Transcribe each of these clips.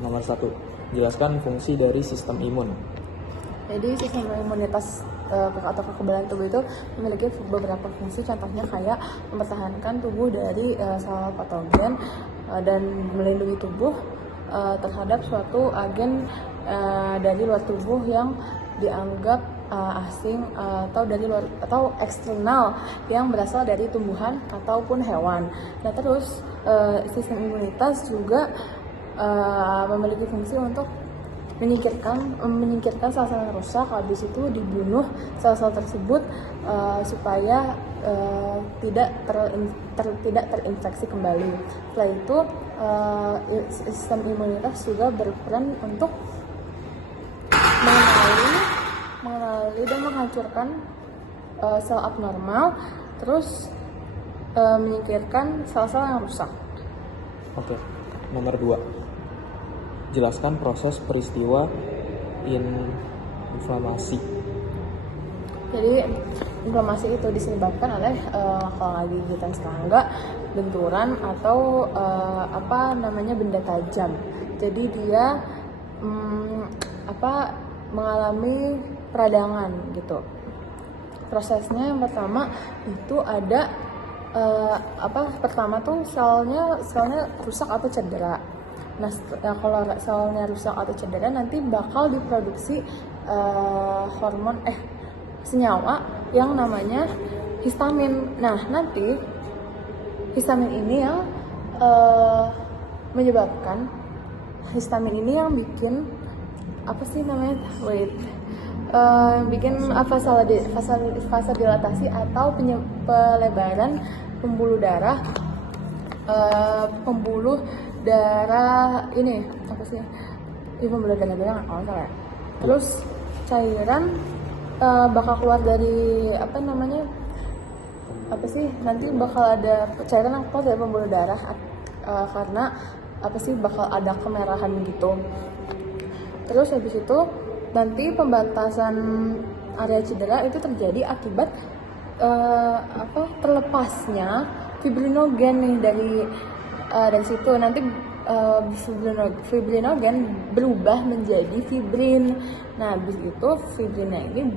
nomor 1. Jelaskan fungsi dari sistem imun. Jadi sistem imunitas atau kekebalan tubuh itu memiliki beberapa fungsi, contohnya kayak mempertahankan tubuh dari sel patogen dan melindungi tubuh terhadap suatu agen dari luar tubuh yang dianggap asing atau dari luar atau eksternal yang berasal dari tumbuhan ataupun hewan. Nah terus sistem imunitas juga memiliki fungsi untuk menyingkirkan sel-sel yang rusak, habis itu dibunuh sel-sel tersebut supaya tidak terinfeksi kembali. Setelah itu sistem imunitas juga berperan untuk mengenali dan menghancurkan sel abnormal, terus menyingkirkan sel-sel yang rusak. Oke. Nomor 2. Jelaskan proses peristiwa inflamasi. Jadi inflamasi itu disebabkan oleh kalau lagi gigitan serangga, benturan atau benda tajam. Jadi dia mengalami peradangan gitu. Prosesnya yang pertama itu ada pertama tuh selnya rusak atau cedera. Nah, kalau selnya rusak atau cedera nanti bakal diproduksi senyawa yang namanya histamin. Nah, nanti histamin ini yang menyebabkan bikin vasodilatasi atau pelebaran pembuluh darah pembuluh darah bilang kalau salah ya. Terus cairan bakal keluar dari nanti bakal ada cairan yang keluar dari pembuluh darah karena bakal ada kemerahan gitu. Terus habis itu nanti pembatasan area cedera itu terjadi akibat terlepasnya fibrinogen nih dari situ. Nanti fibrinogen berubah menjadi fibrin. Nah, habis itu fibrinnya ini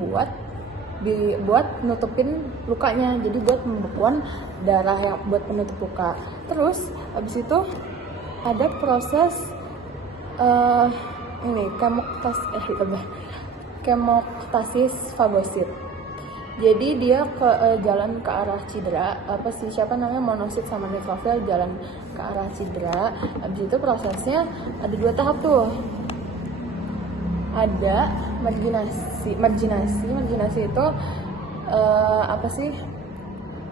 buat nutupin lukanya, jadi buat pembekuan darah yang buat penutup luka. Terus habis itu ada proses kemoktasis fagosit. Jadi dia jalan ke arah cedera, monosit sama neutrofil jalan ke arah cedera. Habis itu prosesnya ada 2 tahap tuh. Ada marginasi itu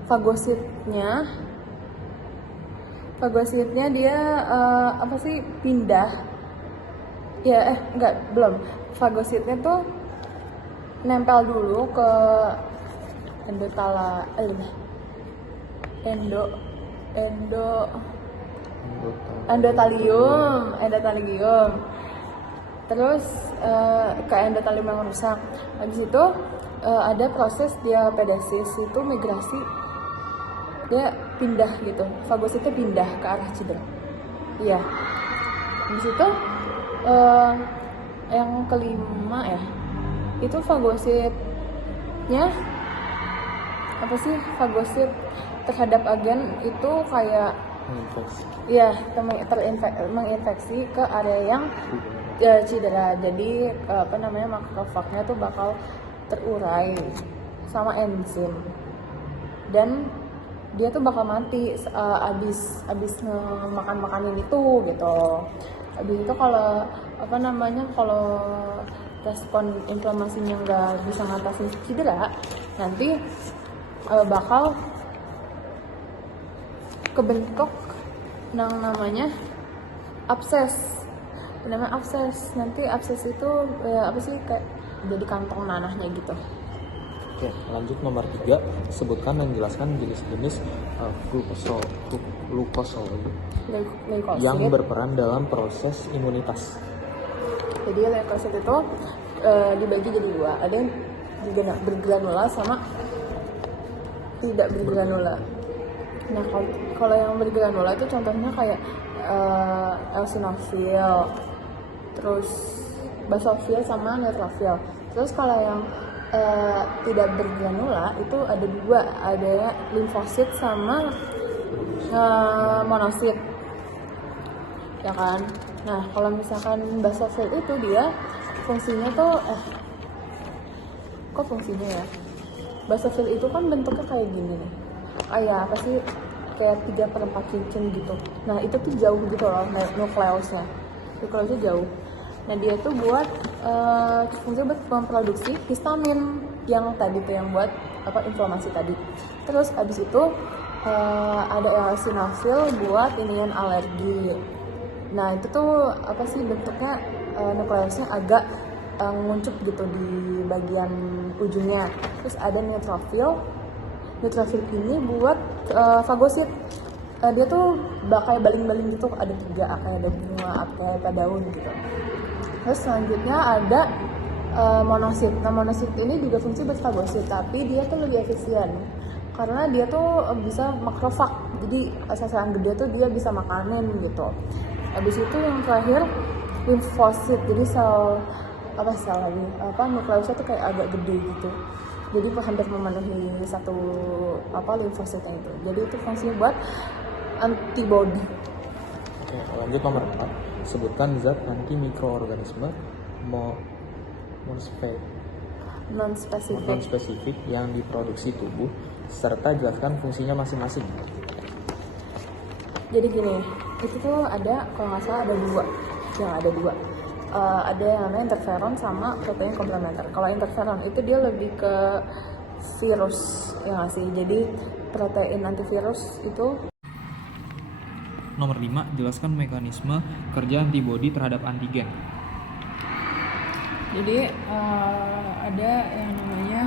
fagositnya dia pindah. Fagositnya tuh nempel dulu ke endotelium. Terus ke endotelium yang rusak. Habis itu ada proses diapedesis, itu migrasi, dia pindah gitu, fagositnya pindah ke arah cedera. Iya. Habis itu yang kelima ya, itu fagositnya fagosit terhadap agen itu kayak menginfeksi ke area yang cedera. Jadi makrofagnya tuh bakal terurai sama enzim dan dia tuh bakal mati abis makanin itu gitu. Abis itu kalau respon inflamasinya nggak bisa ngatasin cedera, nanti bakal kebentuk yang namanya abses. Nanti abses itu kayak jadi kantong nanahnya gitu. Oke, lanjut nomor 3. Sebutkan dan jelaskan jenis-jenis glukosol yang berperan dalam proses imunitas. Jadi leukosit itu dibagi jadi 2. Ada yang bergranula sama tidak bergranula. Nah, kalau yang bergranula itu contohnya kayak eosinofil, terus basofil sama neutrofil. Terus kalau yang tidak bergranula itu ada dua, ada limfosit sama monosit, ya kan. Nah kalau misalkan basofil itu dia fungsinya tuh kok fungsinya ya, basofil itu kan bentuknya kayak gini nih, kayak apa sih, kayak 3/4 cincin gitu. Nah itu tuh jauh gitu loh nukleusnya jauh. Nah dia tuh buat fungsi buat memproduksi histamin yang tadi tuh, yang buat inflamasi tadi. Terus abis itu ada eosinofil buat inian alergi. Nah itu tuh apa sih, bentuknya nukleusnya agak nguncup gitu di bagian ujungnya. Terus ada neutrofil ini buat fagosit. Dia tuh kayak baling-baling gitu, ada 3, kayak ada bunga, kayak daun gitu. Terus selanjutnya ada monosit. Nah monosit ini juga fungsi buat fagosit, tapi dia tuh lebih efisien karena dia tuh bisa makrofag, jadi sel-sel gede tuh dia bisa makanin gitu. Habis itu yang terakhir limfosit, jadi sel nukleusnya tuh kayak agak gede gitu, jadi hampir memenuhi satu limfositnya itu. Jadi itu fungsinya buat antibody. Oke, lanjut nomor 4. Sebutkan zat anti mikroorganisme non-spesifik yang diproduksi tubuh serta jelaskan fungsinya masing-masing. Jadi gini, itu tuh ada, kalau nggak salah ada dua. Ada yang namanya interferon sama protein komplementer. Kalau interferon itu dia lebih ke virus, ya nggak sih? Jadi protein antivirus itu. Nomor 5, jelaskan mekanisme kerja antibodi terhadap antigen. Jadi ada yang namanya,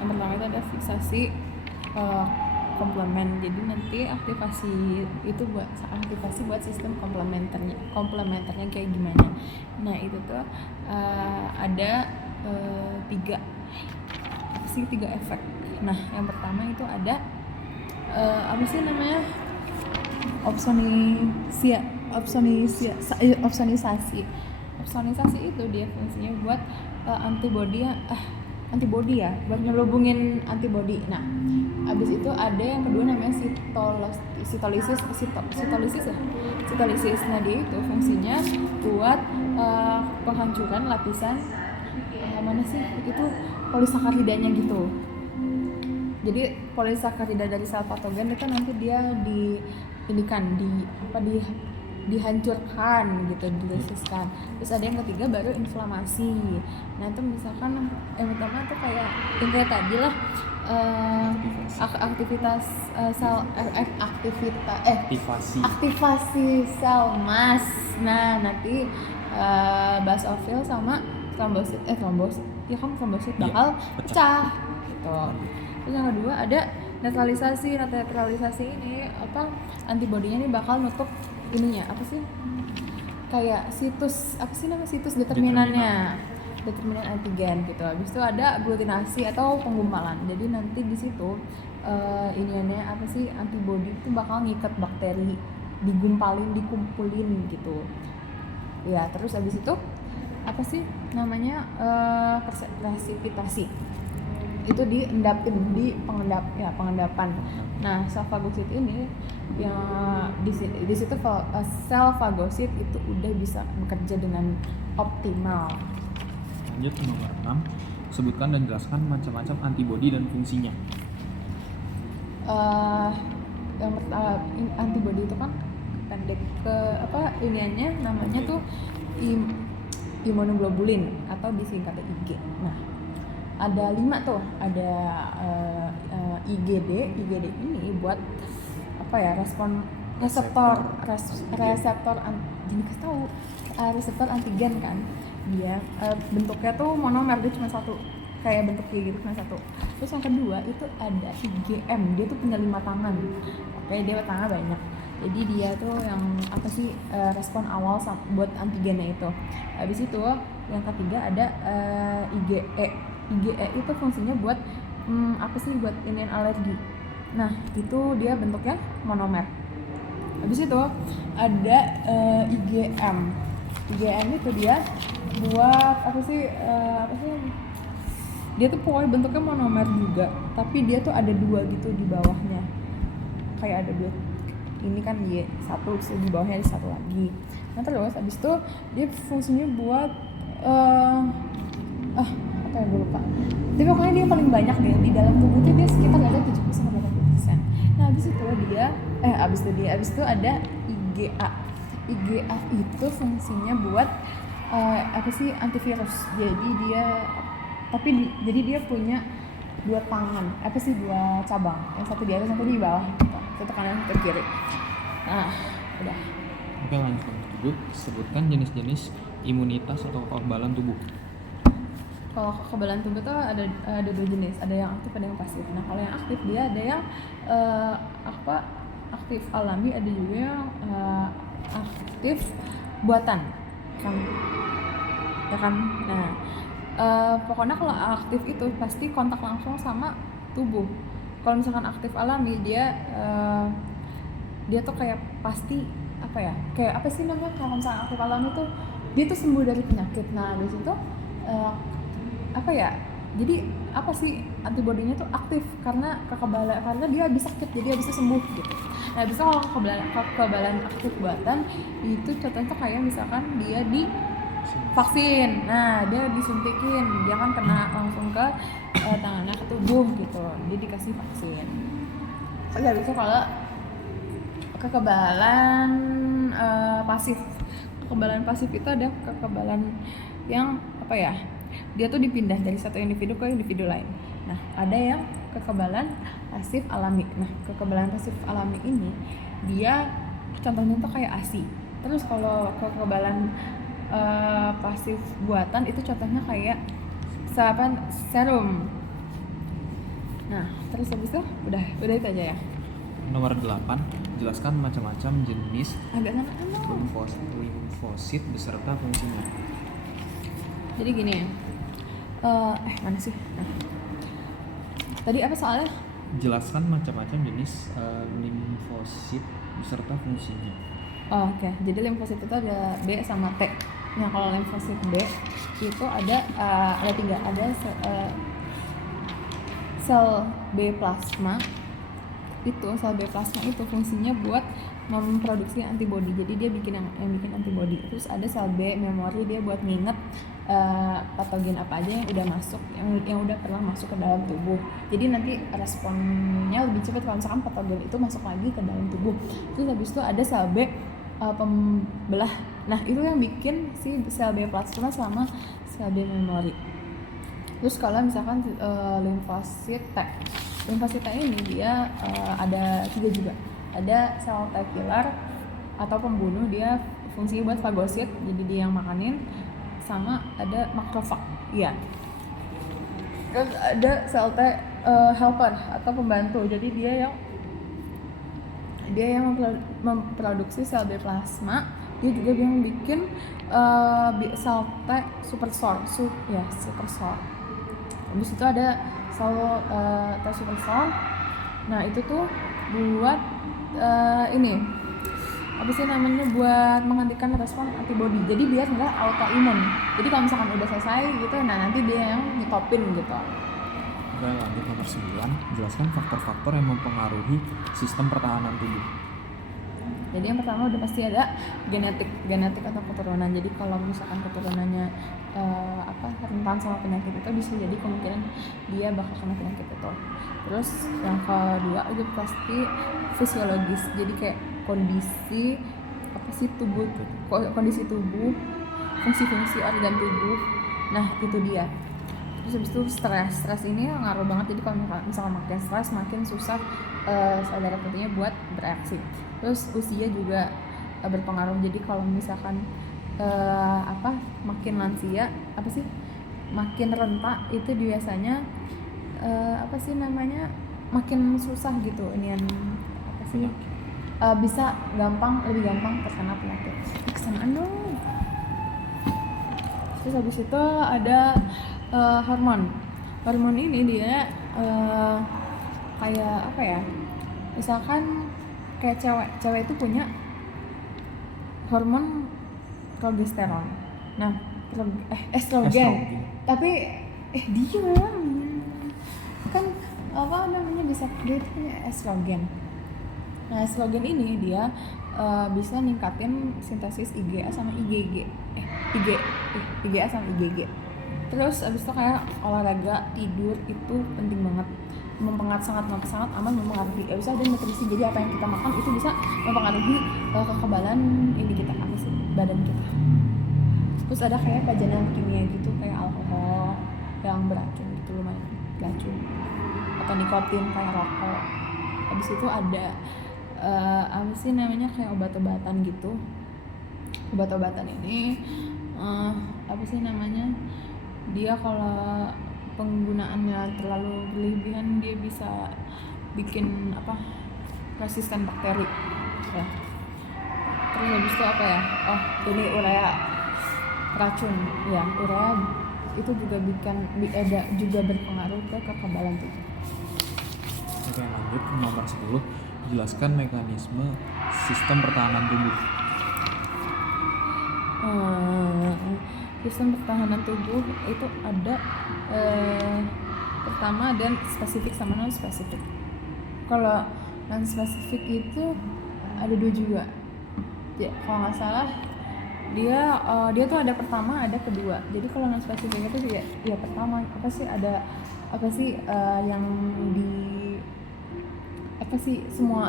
yang pertama itu ada fiksasi komplemen. Jadi nanti aktivasi buat sistem komplementernya kayak gimana. Nah itu tuh ada tiga efek. Nah yang pertama itu ada opsonisasi itu dia fungsinya buat antibody ya, buat ngelubungin antibody. Nah abis itu ada yang kedua namanya sitolisis. Nah dia itu fungsinya buat penghancuran lapisan itu polisakaridanya gitu. Jadi polisakarida dari sel patogen itu nanti dia dihancurkan gitu, diresiskan. Terus ada yang ketiga baru inflamasi. Nah itu misalkan yang pertama tuh kayak tadi lah, aktivasi sel mas. Nah nanti basofil sama trombosit bakal pecah gitu. Terus yang kedua ada netralisasi. Netralisasi ini antibodinya ini bakal nutup ininya kayak situs determinan antigen gitu. Habis itu ada aglutinasi atau penggumpalan. Jadi nanti di situ antibodi itu bakal ngikat bakteri, dikumpulin gitu. Ya, terus habis itu presipitasi. Itu diendapin di pengendapan. Nah, sel fagosit ini yang di situ sel fagosit itu udah bisa bekerja dengan optimal. Lanjut nomor 6, sebutkan dan jelaskan macam-macam antibodi dan fungsinya. Yang pertama, antibodi itu kan pendek ke namanya tuh imunoglobulin atau disingkatnya IG. Nah, ada 5 tuh, ada IgD ini buat respon reseptor antigen kan. Dia bentuknya tuh monomer, dia cuma satu, kayak bentuk kayak gitu cuma satu. Terus yang kedua itu ada IgM, dia tuh punya 5 tangan. Dia tangannya banyak. Jadi dia tuh yang respon awal buat antigennya itu. Habis itu yang ketiga ada IgE. IgE itu fungsinya buat buat inian alergi. Nah itu dia bentuknya monomer. Habis itu ada IgM. IgM itu dia buat apa sih dia tuh pokoknya bentuknya monomer juga, tapi dia tuh ada 2 gitu di bawahnya, kayak ada 2, ini kan Y1, terus di bawahnya ada 1 lagi. Nah terus abis itu dia fungsinya buat apa ya, gue lupa, tapi pokoknya dia paling banyak deh di dalam tubuh itu, dia sekitar ada 70-80%. Nah abis itu ada IgA. IgA itu fungsinya buat apa sih, antivirus. Jadi dia punya 2 tangan, 2 cabang, yang satu di atas, satu di bawah, satu kanan, satu kiri. Nah udah. Oke, lanjut. 7. Sebutkan jenis-jenis imunitas atau kekebalan tubuh. Kalau kekebalan tubuh tuh ada 2 jenis, ada yang aktif, ada yang pasif. Nah kalau yang aktif dia ada yang aktif alami, ada juga yang aktif buatan, kan? Ya kan? Nah pokoknya kalau aktif itu pasti kontak langsung sama tubuh. Kalau misalkan aktif alami dia tuh kayak pasti kayak apa sih namanya, kalau misalkan aktif alami tuh dia tuh sembuh dari penyakit. Nah dari situ jadi apa sih, antibodinya tuh aktif karena dia habis sakit, jadi habis sembuh gitu. Nah bisa kalau kekebalan aktif buatan itu contohnya kayak misalkan dia di vaksin, nah dia disuntikin, dia kan kena langsung ke tangannya, ke tubuh gitu, dia dikasih vaksin. Ya bisa kalau kekebalan pasif. Kekebalan pasif itu ada kekebalan yang dia tuh dipindah dari satu individu ke individu lain. Nah ada yang kekebalan pasif alami. Nah kekebalan pasif alami ini dia contohnya tuh kayak ASI. Terus kalau kekebalan pasif buatan itu contohnya kayak serum. Nah terus habis itu udah itu aja ya. Nomor 8. Jelaskan macam-macam jenis agak limfosit beserta fungsinya. Jadi gini ya, mana sih? Nah, tadi apa soalnya? Jelaskan macam-macam jenis limfosit beserta fungsinya. Oke. Jadi limfosit itu ada B sama T. Nah kalau limfosit B itu ada 3. Ada sel B plasma. Sel B plasma itu fungsinya buat memproduksi antibodi. Jadi dia bikin yang bikin antibodi. Terus ada sel B memori, dia buat nginget patogen apa aja yang udah masuk, yang udah pernah masuk ke dalam tubuh. Jadi nanti responnya lebih cepat kalau misalkan patogen itu masuk lagi ke dalam tubuh. Terus habis itu ada sel B pembelah. Nah itu yang bikin si sel B plasma sama sel B memori. Terus kalau misalkan limfosit T ini dia ada 3 juga. Ada sel T killer atau pembunuh, dia fungsinya buat fagosit, jadi dia yang makanin, sama ada makrofag. Iya. Terus ada sel T helper atau pembantu, jadi dia yang memproduksi sel B plasma. Dia juga yang bikin sel T supersol. Habis itu ada sel T supersol. Nah itu tuh buat buat menghentikan respon antibodi. Jadi biar nggak autoimun. Jadi kalau misalkan udah selesai gitu, nah nanti dia yang nyetopin gitu. Oke, lanjut nomor 9. Jelaskan faktor-faktor yang mempengaruhi sistem pertahanan tubuh. Jadi yang pertama udah pasti ada genetik atau keturunan. Jadi kalau misalkan keturunannya rentan sama penyakit itu, bisa jadi kemungkinan dia bakal kena penyakit itu. Terus yang kedua itu pasti fisiologis. Jadi kayak kondisi tubuh, fungsi-fungsi organ tubuh. Nah itu dia. Terus habis itu stres ini ngaruh banget. Jadi kalau misalkan makin stres, makin susah sel darah putihnya buat bereaksi. Terus usia juga berpengaruh. Jadi kalau misalkan makin lansia, makin renta, itu biasanya makin susah gitu bisa lebih gampang terkena penyakit. Kesanaan dong. Terus habis itu ada hormon ini dia kayak misalkan kayak cewek itu punya hormon progesteron. Nah, estrogen. Estrogen. Tapi diam. Kan apa namanya, bisa dia itu punya estrogen. Nah, estrogen ini dia bisa ningkatin sintesis IgA sama IgG. IgA sama IgG. Terus abis itu kayak olahraga, tidur itu penting banget. Sangat aman mempengaruhi. Ya bisa ada nutrisi. Jadi apa yang kita makan itu bisa mempengaruhi kekebalan ini kita, apa sih, badan kita. Terus ada kayak pajanan kimia gitu, kayak alkohol yang beracun gitu, lumayan beracun, atau nikotin kayak rokok. Habis itu ada apa sih namanya, kayak obat-obatan gitu. Obat-obatan ini apa sih namanya, dia kalau penggunaannya terlalu berlebihan dia bisa bikin apa, resisten bakteri ya. Terus habis itu apa ya, ini urea, racun ya. Urea itu juga juga berpengaruh ke kekebalan tubuh. Oke, lanjut nomor 10. Jelaskan mekanisme sistem pertahanan tubuh. Sistem pertahanan tubuh itu ada pertama dan spesifik sama non spesifik. Kalau non spesifik itu ada 2 juga ya, kalau nggak salah dia tuh ada pertama ada kedua. Jadi kalau non spesifik itu ya pertama apa sih yang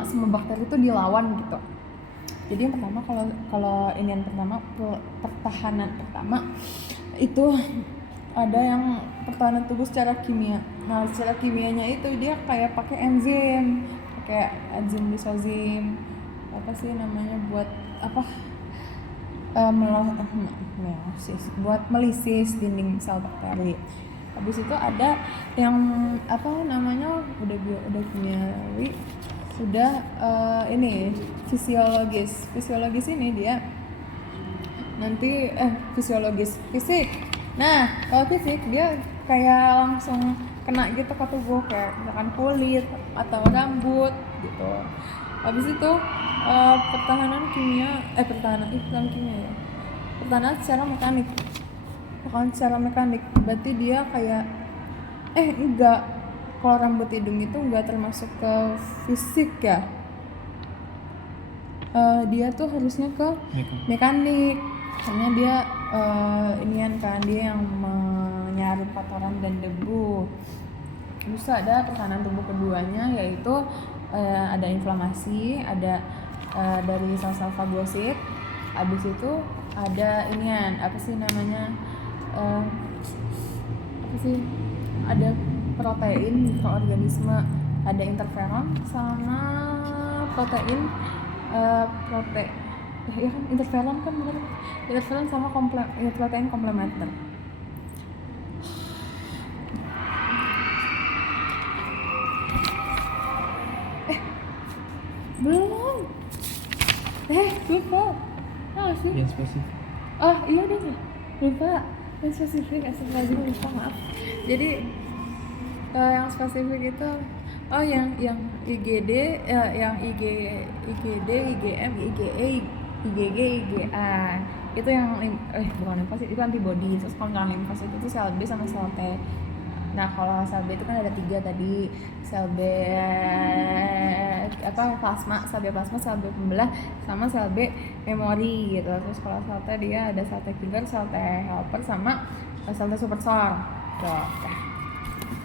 semua bakteri itu dilawan gitu. Jadi yang pertama, kalau ini yang pertama, pertahanan pertama itu ada yang pertahanan tubuh secara kimia. Nah, secara kimianya itu dia kayak pakai enzim lisozim, apa sih namanya, buat apa, buat melisis dinding sel bakteri. Habis itu ada yang apa namanya, udah kimiawi, sudah ini fisiologis ini dia nanti fisik. Nah, kalau fisik dia kayak langsung kena gitu ke tubuh, kayak misalkan kulit atau rambut gitu. Habis itu pertahanan secara mekanik berarti dia kayak enggak, kalau rambut hidung itu enggak termasuk ke fisik ya. Dia tuh harusnya ke mekanik, karena dia dia yang menyaring kotoran dan debu. Terus ada pertahanan tubuh keduanya, yaitu ada inflamasi, ada dari sel-sel fagosit. Habis itu ada ada protein mikroorganisme, ada interferon sama protein interferon sama protein komplementer. Belum. Lupa. Sih? Yang spesifik. Iya deh. Lupa. Yang spesifik, lupa, maaf. Jadi yang spesifik itu yang IgD, yang IgD, IgM, IgA, IgG, IgA. Itu yang bukan limfosit, itu antibody. Terus kalau yang limfosit itu sel B sama sel T. Nah, kalau sel B itu kan ada 3 tadi, sel B plasma, sel B pembelah, sama sel B memori gitu. Terus kalau sel T dia ada sel T killer, sel T helper, sama sel T suppressor. Tuh.